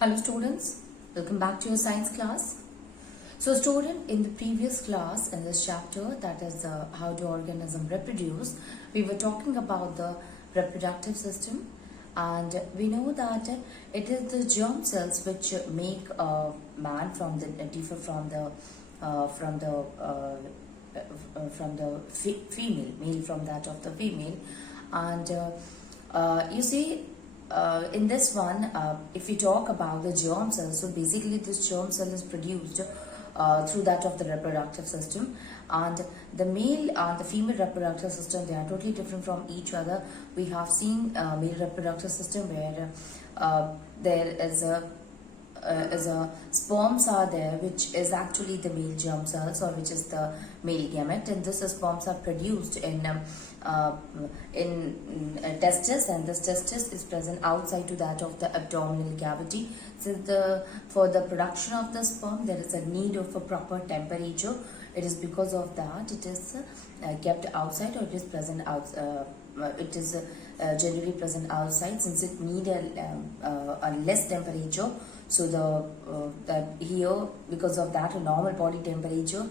Hello students, welcome back to your science class. So student, in the previous class in this chapter, that is how do organisms reproduce, we were talking about the reproductive system, and we know that it is the germ cells which make a man from the differ from the female, male from that of the female. And you see, in this one, if we talk about the germ cell, so basically this germ cell is produced through that of the reproductive system, and the male and the female reproductive system, they are totally different from each other. We have seen male reproductive system where there is a sperms are there, which is actually the male germ cells, or which is the male gamete, and this sperms are produced in testis, and this testis is present outside to that of the abdominal cavity. So for the production of the sperm, there is a need of a proper temperature. It is because of that it is kept outside, or it is present out. It is generally present outside, since it need a less temperature. So that here, because of that, a normal body temperature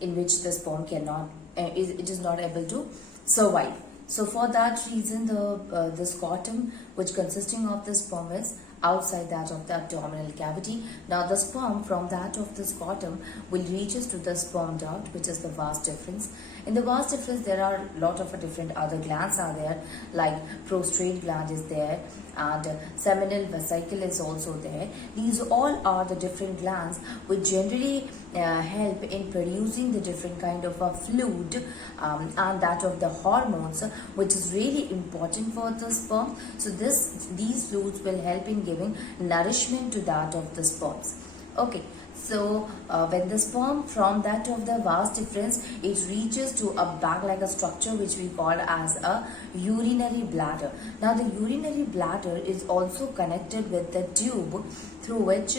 in which the sperm cannot, it is not able to survive. So for that reason, the scrotum, which consisting of the sperm, is outside that of the abdominal cavity. Now the sperm from that of the scrotum will reaches to the sperm duct, which is the vas deferens. In the vas deferens, there are a lot of different other glands are there, like prostrate gland is there, and seminal vesicle is also there. These all are the different glands which generally help in producing the different kind of a fluid and that of the hormones, which is really important for the sperm. So these fluids will help in giving nourishment to that of the sperms. Okay. So when the sperm from that of the vas deferens, it reaches to a bag-like a structure which we call as a urinary bladder. Now the urinary bladder is also connected with the tube through which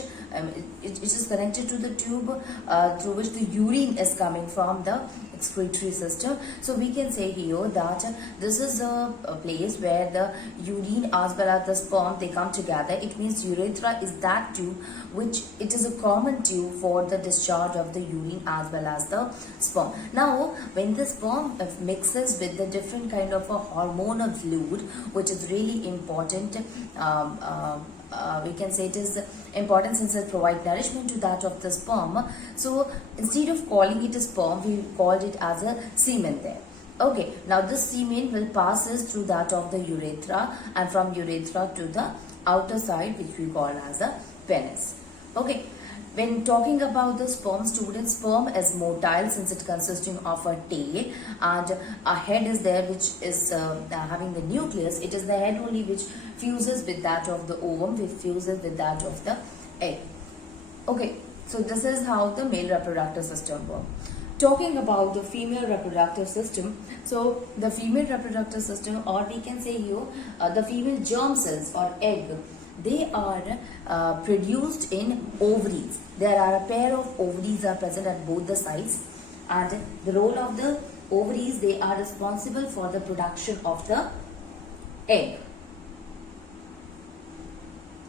it is connected to the tube through which the urine is coming from the excretory system. So we can say here that this is a place where the urine as well as the sperm, they come together. It means urethra is that tube which it is a common tube for the discharge of the urine as well as the sperm. Now when the sperm mixes with the different kind of a hormonal fluid, which is really important, we can say it is important since it provides nourishment to that of the sperm. So instead of calling it a sperm, we called it as a semen there. Okay, now this semen will passes through that of the urethra, and from urethra to the outer side, which we call as a penis. Okay. When talking about the sperm, student, sperm is motile since it consisting of a tail, and a head is there which is having the nucleus. It is the head only which fuses with that of the ovum, which fuses with that of the egg. Okay, so this is how the male reproductive system works. Talking about the female reproductive system, so the female reproductive system, or we can say here the female germ cells or egg, they are produced in ovaries. There are a pair of ovaries are present at both the sides, and the role of the ovaries, they are responsible for the production of the egg.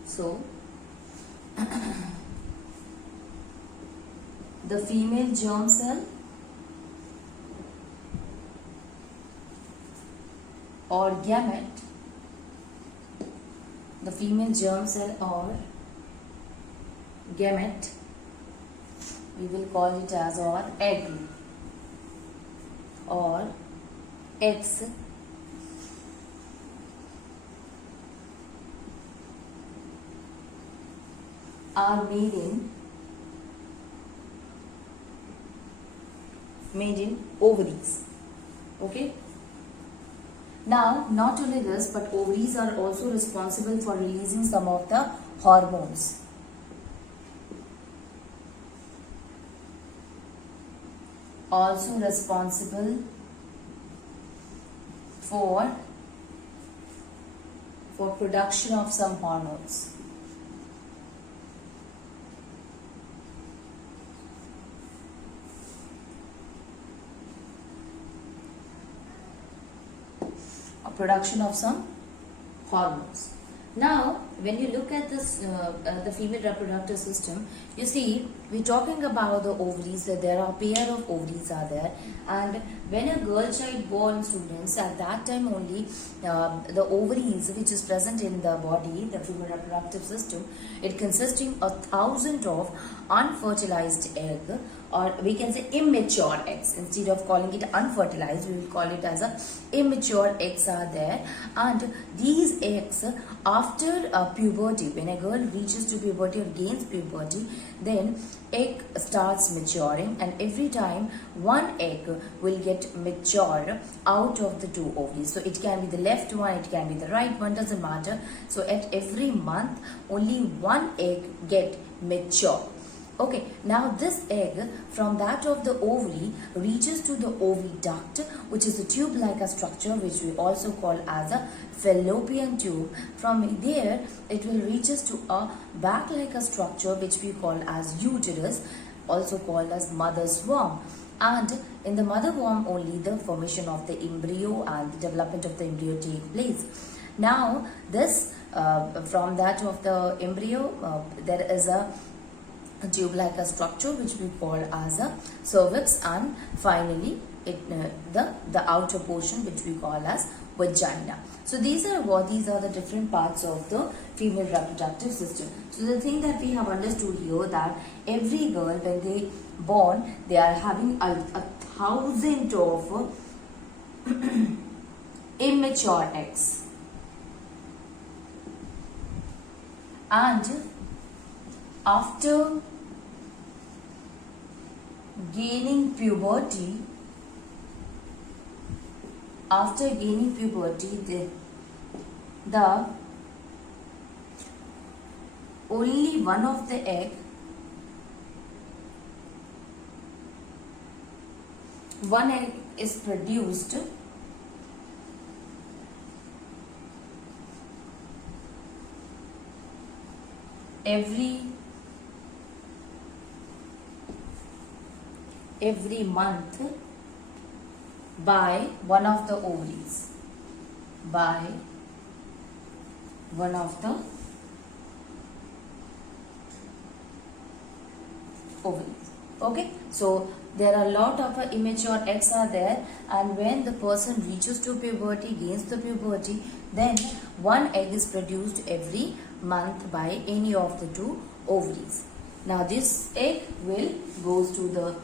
So the female germ cell or gamete, the female germ cell or gamete, we will call it as or egg or eggs, are made in ovaries. Okay. Now, not only this, but ovaries are also responsible for releasing some of the hormones. Also responsible for production of some hormones. Production of some hormones. Now, when you look at this, the female reproductive system, you see we're talking about the ovaries. That there are pair of ovaries are there, and when a girl child born, students, at that time only the ovaries which is present in the body, the female reproductive system, it consisting of thousands of unfertilized egg, or we can say immature eggs. Instead of calling it unfertilized, we will call it as a immature eggs are there, and these eggs after puberty, when a girl reaches to puberty or gains puberty, then egg starts maturing, and every time one egg will get matured out of the two ovaries. So it can be the left one, it can be the right one, doesn't matter. So at every month only one egg get mature. Okay, now this egg from that of the ovary reaches to the oviduct, which is a tube-like a structure which we also call as a fallopian tube. From there, it will reaches to a bag-like a structure which we call as uterus, also called as mother's womb. And in the mother womb only the formation of the embryo and the development of the embryo take place. Now this from that of the embryo there is a tube-like a structure which we call as a cervix, and finally the outer portion which we call as vagina. So these are the different parts of the female reproductive system. So the thing that we have understood here, that every girl when they born, they are having a thousand of immature eggs, and after gaining puberty, the only one of the egg is produced every month by one of the ovaries, Okay, so there are a lot of immature eggs are there, and when the person reaches to puberty, gains the puberty, then one egg is produced every month by any of the two ovaries. Now this egg will goes to the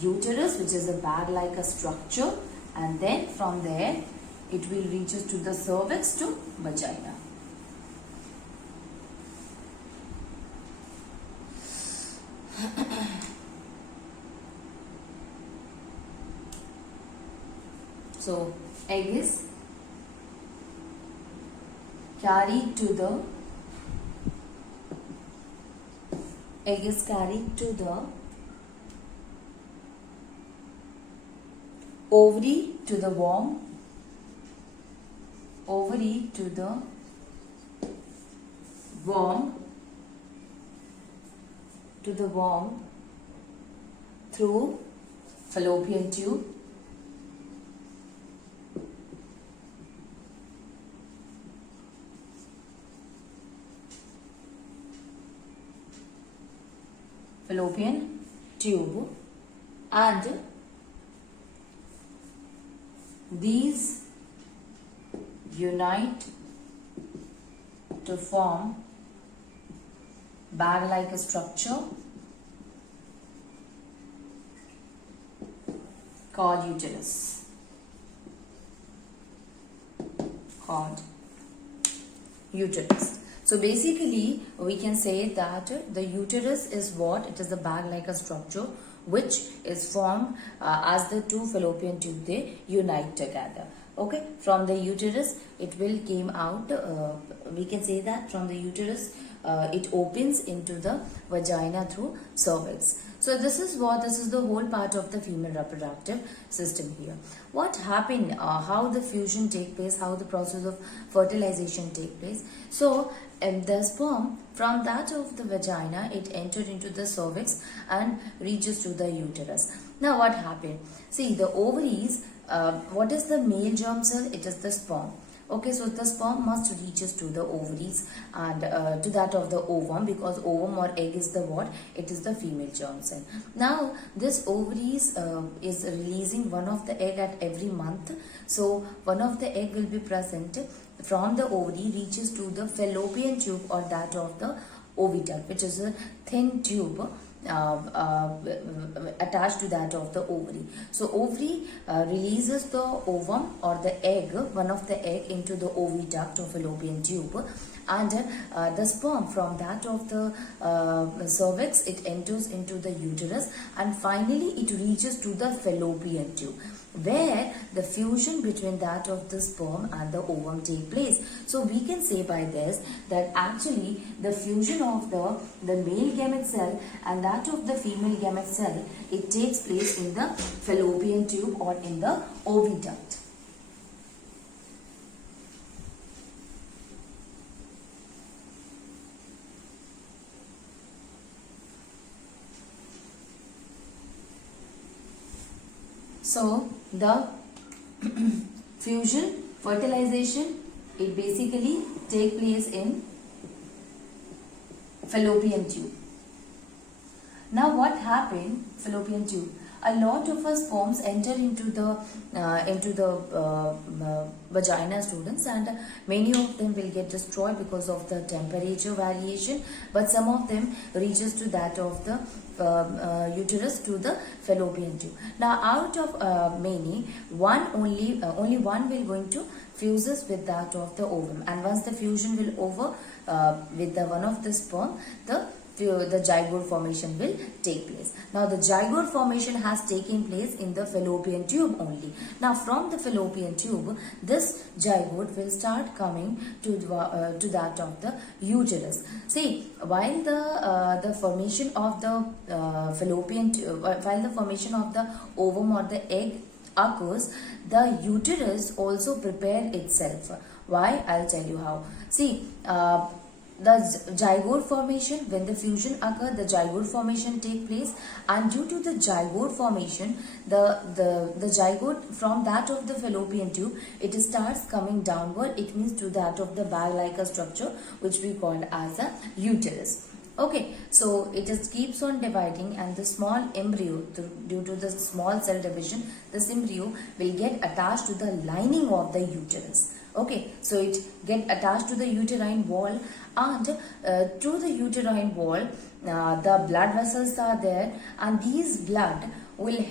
uterus, which is a bag-like a structure, and then from there it will reaches to the cervix to vagina. So egg is carried to the ovary to the womb, through fallopian tube, and these unite to form bag-like a structure called uterus. So basically we can say that the uterus is what? It is a bag-like a structure which is formed as the two fallopian tube they unite together. Okay, from the uterus it will came out, we can say that from the uterus it opens into the vagina through cervix. So this is the whole part of the female reproductive system here. What happened, how the fusion take place, how the process of fertilization take place. So the sperm from that of the vagina, it entered into the cervix and reaches to the uterus. Now what happened? See, the ovaries, what is the male germ cell? It is the sperm. Okay, so the sperm must reaches to the ovaries and to that of the ovum, because ovum or egg is the what? It is the female germ cell. Now this ovaries is releasing one of the egg at every month. So one of the egg will be present from the ovary, reaches to the fallopian tube or that of the oviduct, which is a thin tube attached to that of the ovary. So ovary releases the ovum or the egg, one of the egg, into the oviduct or fallopian tube, and the sperm from that of the cervix, it enters into the uterus, and finally it reaches to the fallopian tube, where the fusion between that of the sperm and the ovum take place. So we can say by this that actually the fusion of the male gamete cell and that of the female gamete cell, it takes place in the fallopian tube or in the oviduct. So the fusion, fertilization, it basically take place in fallopian tube. Now what happened? Fallopian tube. A lot of our sperms enter into the vagina, students, and many of them will get destroyed because of the temperature variation, but some of them reaches to that of the uterus to the fallopian tube. Now out of many, only one will going to fuses with that of the ovum, and once the fusion will over with the one of the sperm, the zygote formation will take place. Now the zygote formation has taken place in the fallopian tube only. Now from the fallopian tube, this zygote will start coming to that of the uterus. See, while the formation of the fallopian tube, while the formation of the ovum or the egg occurs, the uterus also prepare itself. Why? I'll tell you how. See, the zygote formation, when the fusion occurs, the zygote formation take place, and due to the zygote formation, the zygote from that of the fallopian tube, it starts coming downward. It means to that of the bag-like a structure which we call as a uterus. Okay, so it just keeps on dividing, and the small embryo, due to the small cell division, this embryo will get attached to the lining of the uterus. Okay, so it get attached to the uterine wall, and through the uterine wall, the blood vessels are there, and these blood will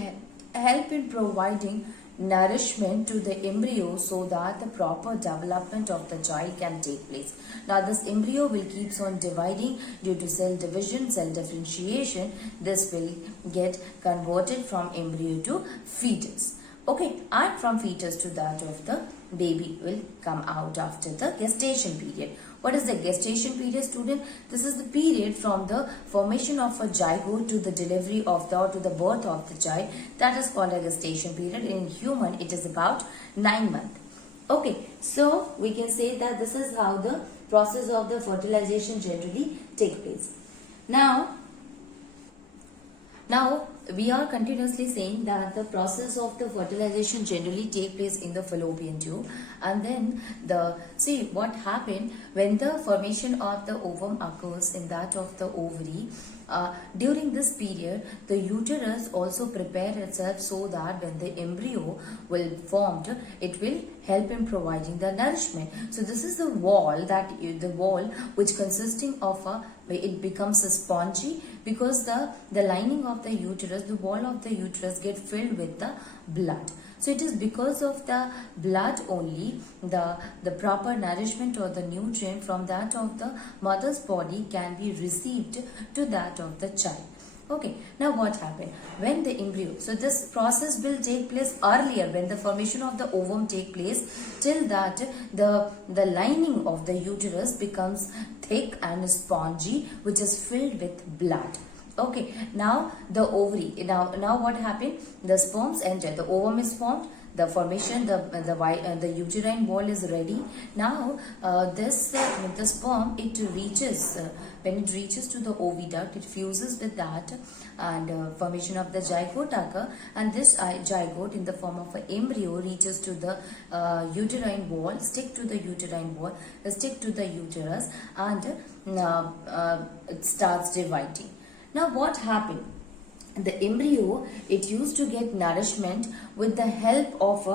help in providing nourishment to the embryo so that the proper development of the child can take place. Now this embryo will keeps on dividing due to cell division, cell differentiation. This will get converted from embryo to fetus. Okay, and from fetus to that of the baby will come out after the gestation period. What is the gestation period, student? This is the period from the formation of a zygote to the delivery of to the birth of the child. That is called a gestation period. In human, it is about 9 months. Okay, so we can say that this is how the process of the fertilization generally take place. Now we are continuously saying that the process of the fertilization generally take place in the fallopian tube, and then see what happened when the formation of the ovum occurs in that of the ovary. During this period, the uterus also prepare itself so that when the embryo will formed, it will help in providing the nourishment. So this is the wall which consisting of it becomes a spongy, because the lining of the uterus, the wall of the uterus get filled with the blood. So it is because of the blood only the proper nourishment or the nutrient from that of the mother's body can be received to that of the child. Okay, now what happened when the embryo, so this process will take place earlier when the formation of the ovum take place, till that the lining of the uterus becomes thick and spongy, which is filled with blood. Okay, now the ovary, now what happened? The sperms enter, the ovum is formed, the formation, the uterine wall is ready. Now the sperm, it reaches when it reaches to the oviduct, it fuses with that, and formation of the zygote occur, and this zygote in the form of an embryo reaches to the uterine wall, stick to the uterine wall, stick to the uterus, and it starts dividing. Now what happened? The embryo, it used to get nourishment with the help of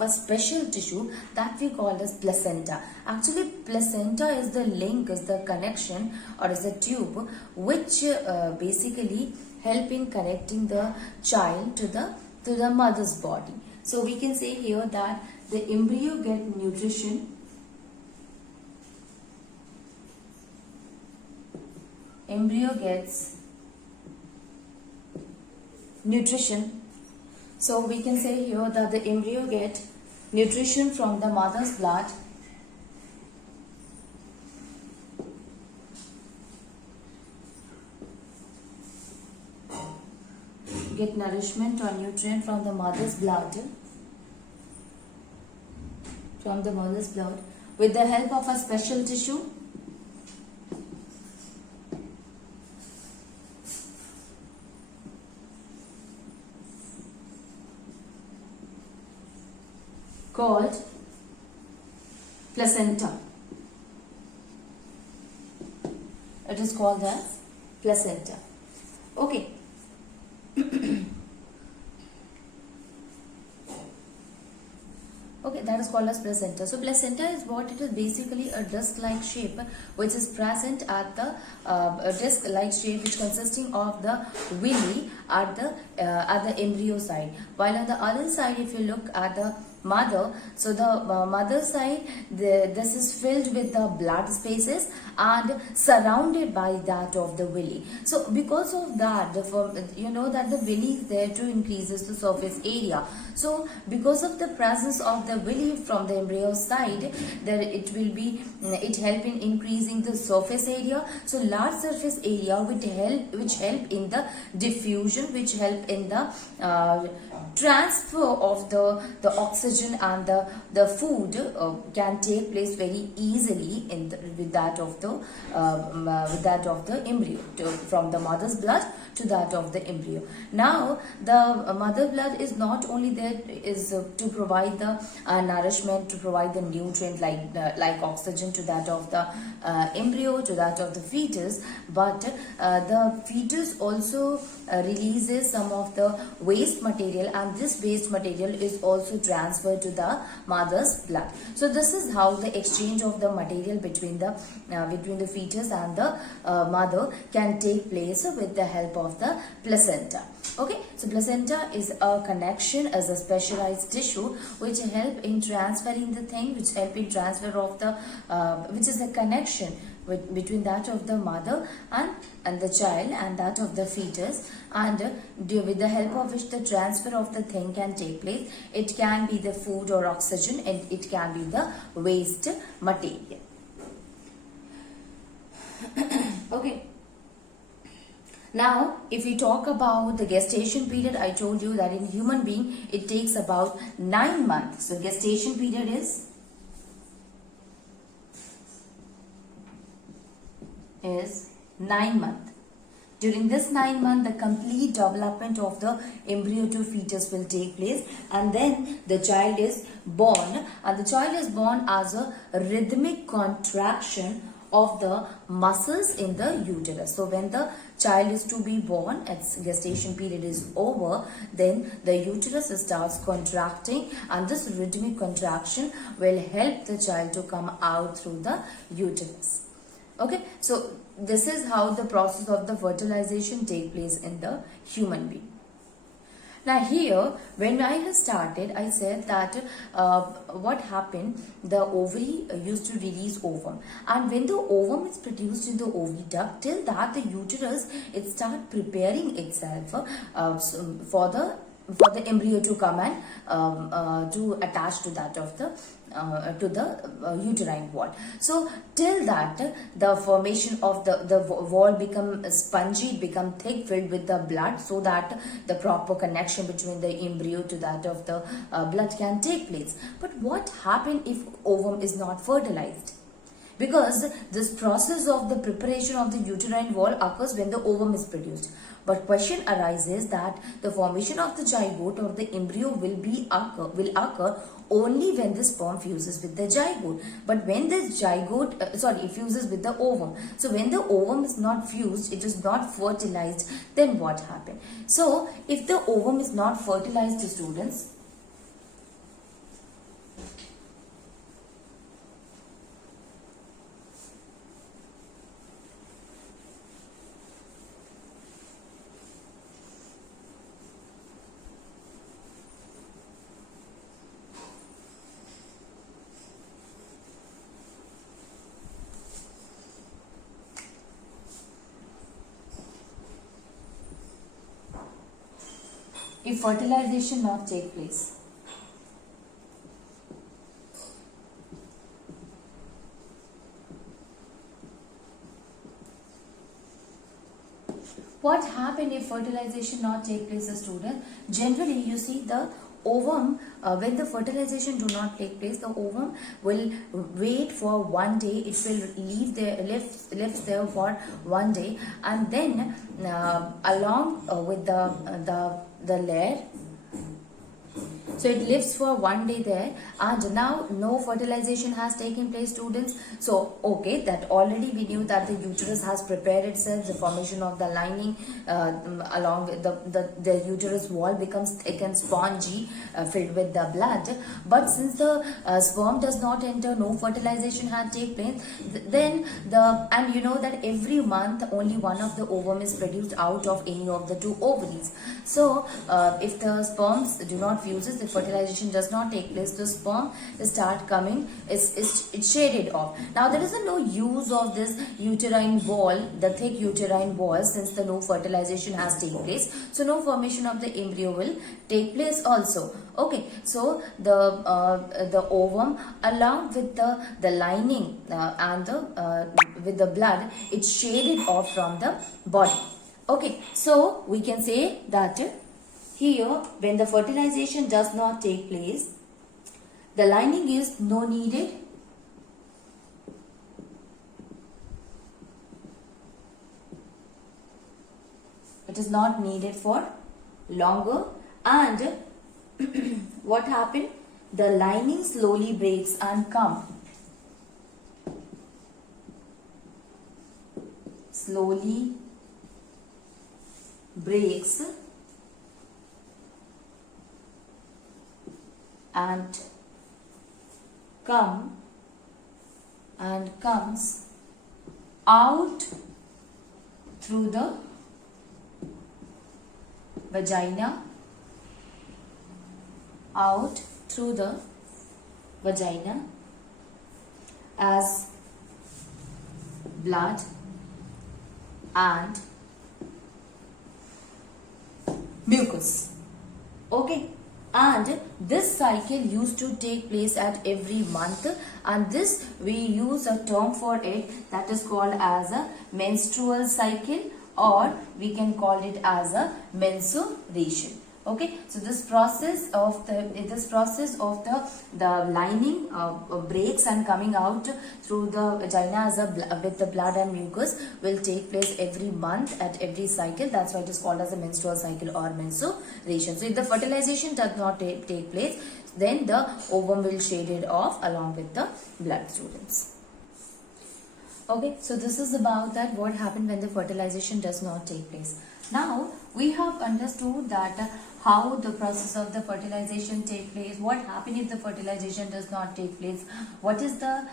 a special tissue that we call as placenta. Actually, placenta is the link, is the connection, or is the tube which basically help in connecting the child to the mother's body. So we can say here that the embryo get nutrition. Embryo gets nutrition. So we can say here that the embryo get nutrition from the mother's blood, get nourishment or nutrient from the mother's blood, with the help of a special tissue called placenta. It is called as placenta. Okay. Okay, that is called as placenta. So placenta is what? It is basically a disc-like shape which is present at the a disc-like shape which consisting of the villi at the embryo side. While on the other side, if you look at the mother, so the mother side, this is filled with the blood spaces and surrounded by that of the villi. So because of that, you know that the villi is there to increases the surface area. So because of the presence of the villi from the embryo side, there it will be, it help in increasing the surface area. So large surface area which help in the diffusion, which help in the transfer of the oxygen and the food can take place very easily with that of the embryo, from the mother's blood to that of the embryo. Now the mother blood is not only there is to provide the nourishment, to provide the nutrient like oxygen to that of the embryo, to that of the fetus, but the fetus also releases some of the waste material, and this waste material is also transferred to the mother's blood. So this is how the exchange of the material between the fetus and the mother can take place with the help of the placenta. Okay, so placenta is a connection, as a specialized tissue which help in transferring the thing, which help in transfer of the which is a connection between that of the mother and the child and that of the fetus, and with the help of which the transfer of the thing can take place. It can be the food or oxygen, and it can be the waste material. Okay. Now, if we talk about the gestation period, I told you that in human being, it takes about 9 months. So, gestation period is 9 months. During this 9 months, the complete development of the embryo to fetus will take place, and then the child is born, and the child is born as a rhythmic contraction of the muscles in the uterus. So when the child is to be born, its gestation period is over, then the uterus starts contracting, and this rhythmic contraction will help the child to come out through the uterus. Okay, so this is how the process of the fertilization take place in the human being. Now here, when I have started, I said that what happened, the ovary used to release ovum, and when the ovum is produced in the oviduct, till that the uterus, it start preparing itself for the embryo to come and to attach to that of the uterine wall. So till that the formation of the wall become spongy, become thick, filled with the blood, so that the proper connection between the embryo to that of the blood can take place. But what happens if ovum is not fertilized? Because this process of the preparation of the uterine wall occurs when the ovum is produced. But question arises that the formation of the zygote or the embryo will occur only when the sperm fuses with the zygote. But when the zygote, fuses with the ovum. So when the ovum is not fused, it is not fertilized, then what happens? So if the ovum is not fertilized, students, if fertilization not take place, what happen if fertilization not take place, a student? Generally, you see the ovum, when the fertilization do not take place, the ovum will wait for one day. It will lives there for one day, and then along with the layer, so it lives for one day there, and now no fertilization has taken place, students. So okay, that already we knew that the uterus has prepared itself, the formation of the lining along with the uterus wall becomes thick and spongy, filled with the blood. But since the sperm does not enter, no fertilization had taken place, then and you know that every month only one of the ovum is produced out of any of the two ovaries. So if the sperms do not fuses, the fertilization does not take place, the sperm start coming, it's shaded off. Now there is no use of this uterine wall, the thick uterine wall, since the no fertilization has taken place, so no formation of the embryo will take place also. Okay, so the ovum along with the lining and with the blood, it's shaded off from the body. Okay, so we can say that here, when the fertilization does not take place, the lining is no needed. It is not needed for longer, and what happened? The lining slowly breaks and come. Slowly breaks and comes out through the vagina, out through the vagina as blood and mucus. Okay, and this cycle used to take place at every month, and this we use a term for it that is called as a menstrual cycle, or we can call it as a mensuration. Okay, so this process of the lining breaks and coming out through the vagina as with the blood and mucus will take place every month at every cycle. That's why it is called as a menstrual cycle or mensuration. So if the fertilization does not take place, then the ovum will shade it off along with the blood, students. Okay, so this is about that what happened when the fertilization does not take place. Now we have understood that how the process of the fertilization take place, what happens if the fertilization does not take place, what is the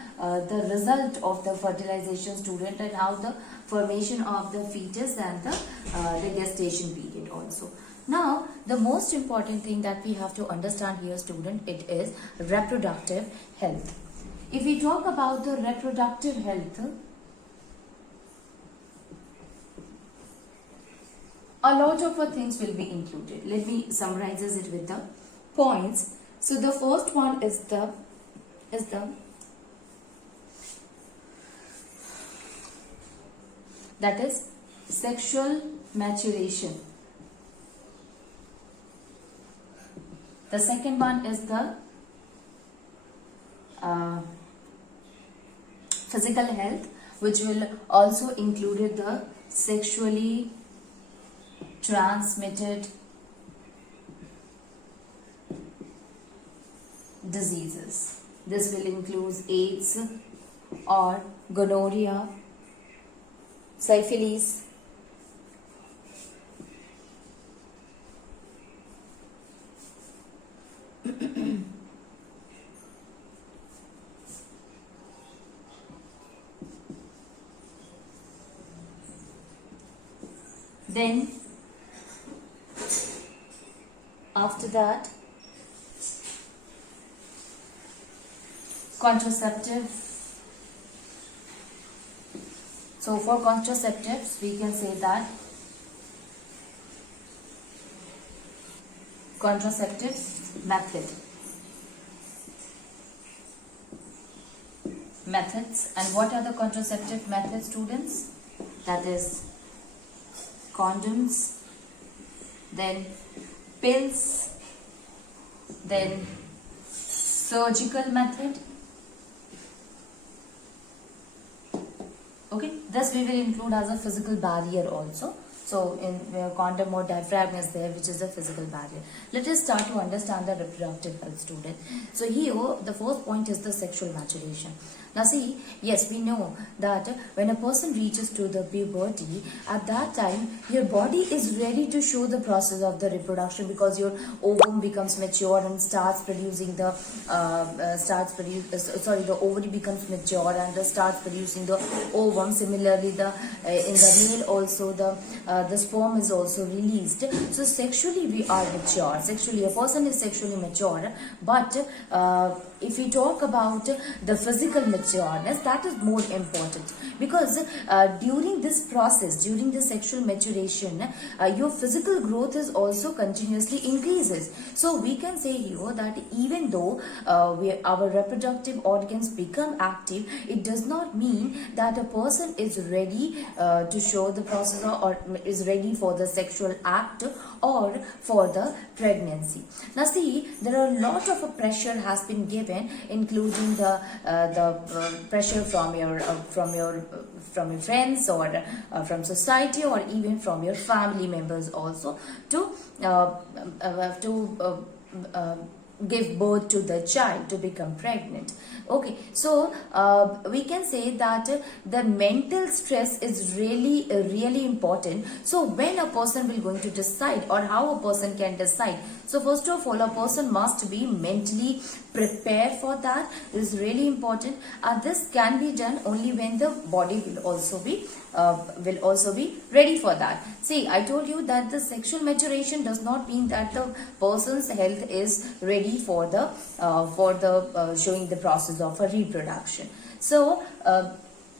result of the fertilization, student, and how the formation of the fetus and the gestation period also. Now the most important thing that we have to understand here, student, it is reproductive health. If we talk about the reproductive health, a lot of things will be included. Let me summarize it with the points. So the first one is the is the sexual maturation. The second one is the physical health, which will also include the sexually transmitted diseases. This will include AIDS or gonorrhea, syphilis, then after that contraceptive. So for contraceptives we can say that contraceptive methods. And what are the contraceptive methods, students? That is condoms, then pills, then surgical method. Okay, this we will include as a physical barrier also. So in condom or diaphragm is there, which is a physical barrier. Let us start to understand the reproductive health, student. So here the first point is the sexual maturation. Now see, yes, we know that when a person reaches to the puberty, at that time your body is ready to show the process of the reproduction, because your ovum becomes mature and starts producing the the ovary becomes mature and starts producing the ovum. Similarly, the in the male also the sperm is also released. So sexually we are mature. Sexually, a person is sexually mature, but if we talk about the physical matureness, that is more important, because during this process, during the sexual maturation, your physical growth is also continuously increases. So we can say here that even though our reproductive organs become active, it does not mean that a person is ready to show the process or is ready for the sexual act or for the pregnancy. Now see, there are a lot of pressure has been given, including the pressure from your friends or from society or even from your family members also to give birth to the child, to become pregnant. Okay, so we can say that the mental stress is really important. So when a person will going to decide, or how a person can decide, so first of all a person must be mentally prepared for that. This is really important, and this can be done only when the body will also be ready for that. See, I told you that the sexual maturation does not mean that the person's health is ready for the showing the process of a reproduction. So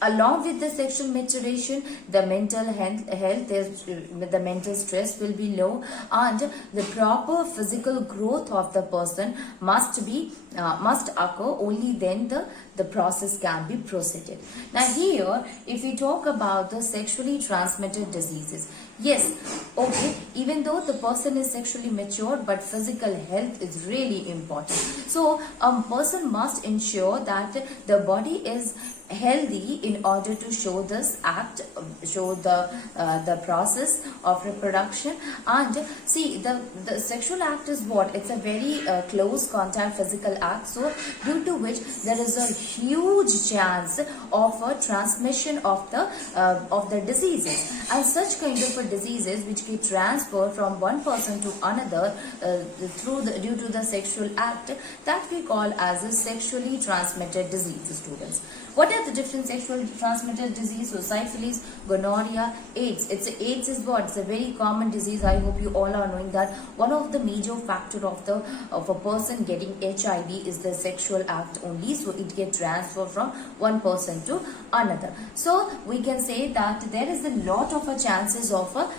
along with the sexual maturation, the mental health is, the mental stress will be low, and the proper physical growth of the person must occur. Only then the process can be proceeded. Now here, if we talk about the sexually transmitted diseases, yes, okay, even though the person is sexually mature, but physical health is really important. So a person must ensure that the body is healthy in order to show this act, show the process of reproduction. And see, the sexual act is what? It's a very close contact physical act, so due to which there is a huge chance of a transmission of the diseases, and such kind of diseases which get transferred from one person to another due to the sexual act, that we call as a sexually transmitted disease, students. What are the different sexual transmitted disease? So syphilis, gonorrhea, AIDS. AIDS is what? It's a very common disease. I hope you all are knowing that one of the major factor of a person getting HIV is the sexual act only. So it gets transferred from one person to another. So we can say that there is a lot of chances of a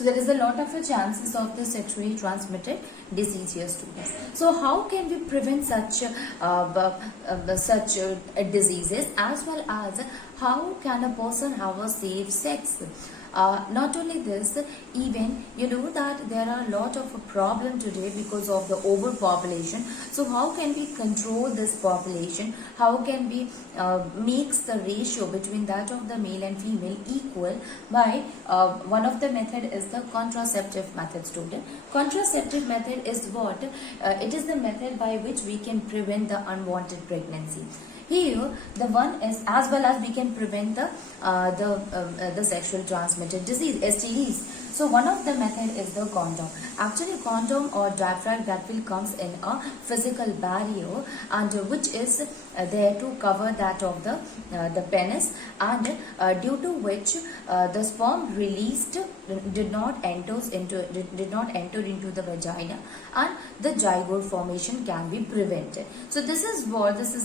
So there is a lot of chances of the sexually transmitted disease here, students. So how can we prevent such diseases, as well as how can a person have a safe sex? Not only this, even you know that there are a lot of problem today because of the overpopulation. So how can we control this population? How can we makes the ratio between that of the male and female equal? By one of the method is the contraceptive method, student. Contraceptive method is what? It is the method by which we can prevent the unwanted pregnancy. Here, the one is, as well as we can prevent the sexual transmitted disease, STDs. So one of the method is the condom. Actually, condom or diaphragm that will comes in a physical barrier, and which is there to cover that of the penis, and due to which the sperm released did not enter into the vagina, and the zygote formation can be prevented. So this is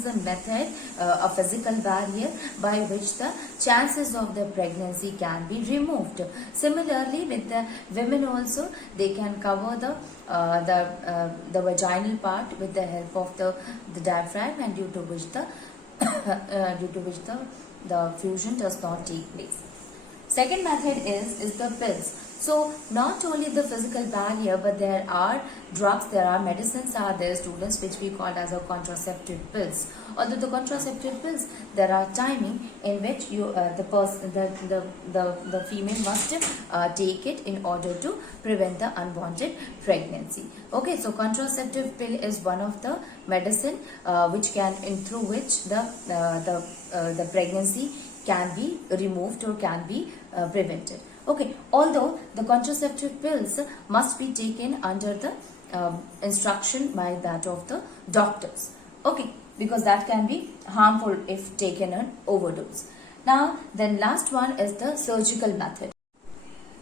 the method, a physical barrier by which the chances of the pregnancy can be removed. Similarly, with the women also, they can cover the vaginal part with the help of the diaphragm, and due to which the fusion does not take place. Second method is the pills. So not only the physical barrier, but there are drugs, there are medicines are there, students, which we call as a contraceptive pills. Although the contraceptive pills, there are timing in which you the female must take it in order to prevent the unwanted pregnancy. Okay, so contraceptive pill is one of the medicine which can through which the pregnancy can be removed or can be prevented. Okay, although the contraceptive pills must be taken under the instruction by that of the doctors. Okay, because that can be harmful if taken an overdose. Now, then last one is the surgical method.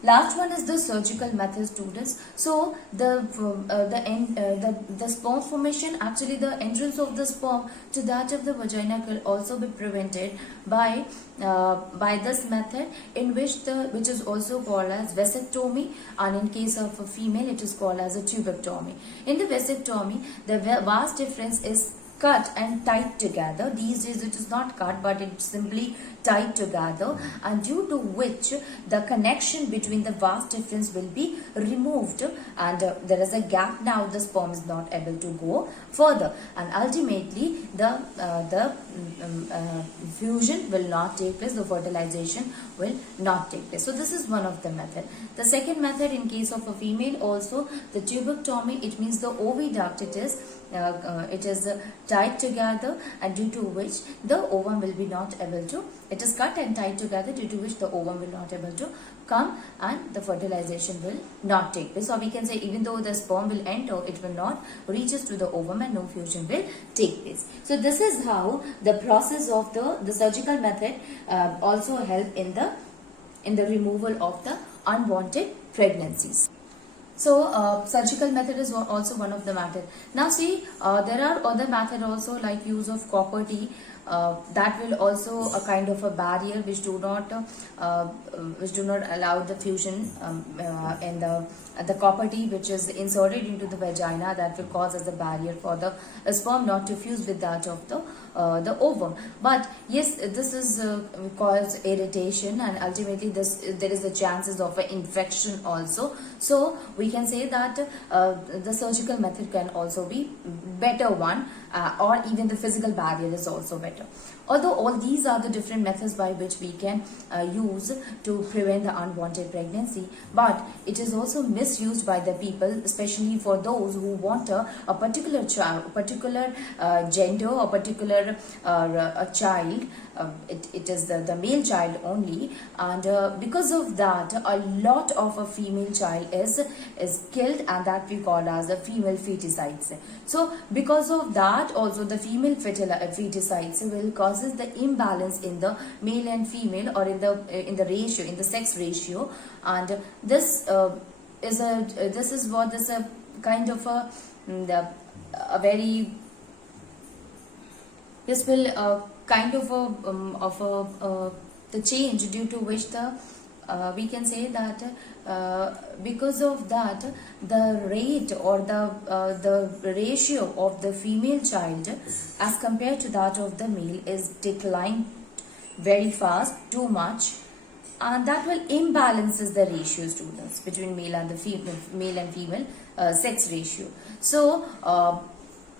Last one is the surgical method, students. So the sperm formation, actually the entrance of the sperm to that of the vagina can also be prevented by this method, in which is also called as vasectomy, and in case of a female it is called as a tubectomy. In the vasectomy, the vast difference is cut and tied together. These days it is not cut, but it's simply tied together, and due to which the connection between the vast difference will be removed, and there is a gap. Now the sperm is not able to go further, and ultimately the fusion will not take place, the fertilization will not take place. So this is one of the method. The second method, in case of a female also, the tubectomy, it means the oviduct, it is tied together, and due to which the ovum will be not able to, it is cut and tied together, due to which the ovum will not able to come, and the fertilization will not take place. So we can say, even though the sperm will enter, it will not reaches to the ovum and no fusion will take place. So this is how the process of the surgical method also help in the removal of the unwanted pregnancies. So surgical method is also one of the method. Now see, there are other method also, like use of copper T. That will also a kind of a barrier which do not allow the fusion in the copper T, which is inserted into the vagina, that will cause as a barrier for the sperm not to fuse with that of the ovum. But yes, this is cause irritation, and ultimately there is a chances of an infection also. So we can say that the surgical method can also be better one, or even the physical barrier is also better. Although all these are the different methods by which we can use to prevent the unwanted pregnancy, but it is also misused by the people, especially for those who want a particular child, a particular gender, or particular a child. It is the male child only, and because of that, a lot of a female child is killed, and that we call as the female feticides. So because of that, also the female feticides will causes the imbalance in the male and female, or in the ratio, in the sex ratio, and this is a kind of a very, this will kind of the change, due to which we can say that because of that the rate or the ratio of the female child as compared to that of the male is declined very fast, too much, and that will imbalances the ratio, students, between male and the female, male and female sex ratio. So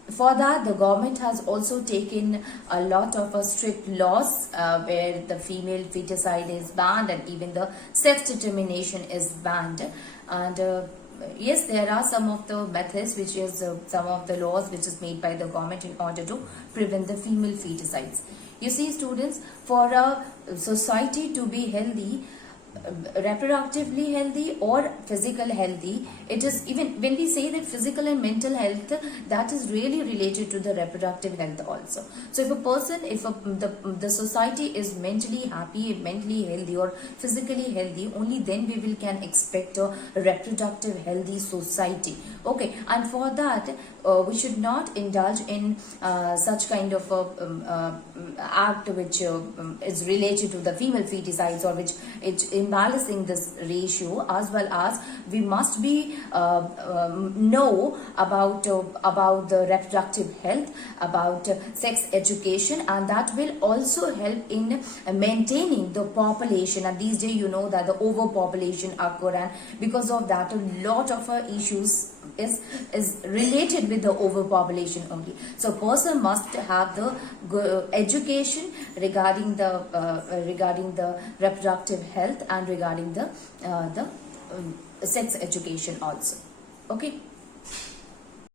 for that, the government has also taken a lot of strict laws where the female feticide is banned and even the sex determination is banned. And yes, there are some of the methods, which is some of the laws which is made by the government in order to prevent the female feticides. You see, students, for a society to be healthy, reproductively healthy or physical healthy, it is, even when we say that physical and mental health, that is really related to the reproductive health also. So if a person, if the society is mentally happy, mentally healthy or physically healthy, only then we will can expect a reproductive healthy society. Okay, and for that we should not indulge in such kind of act which is related to the female feticides, or which it's imbalancing this ratio, as well as we must be know about the reproductive health, about sex education, and that will also help in maintaining the population. And these days, you know that the overpopulation occur, and because of that a lot of issues is related with the overpopulation only. So person must have the education regarding the reproductive health and regarding the sex education also. Okay.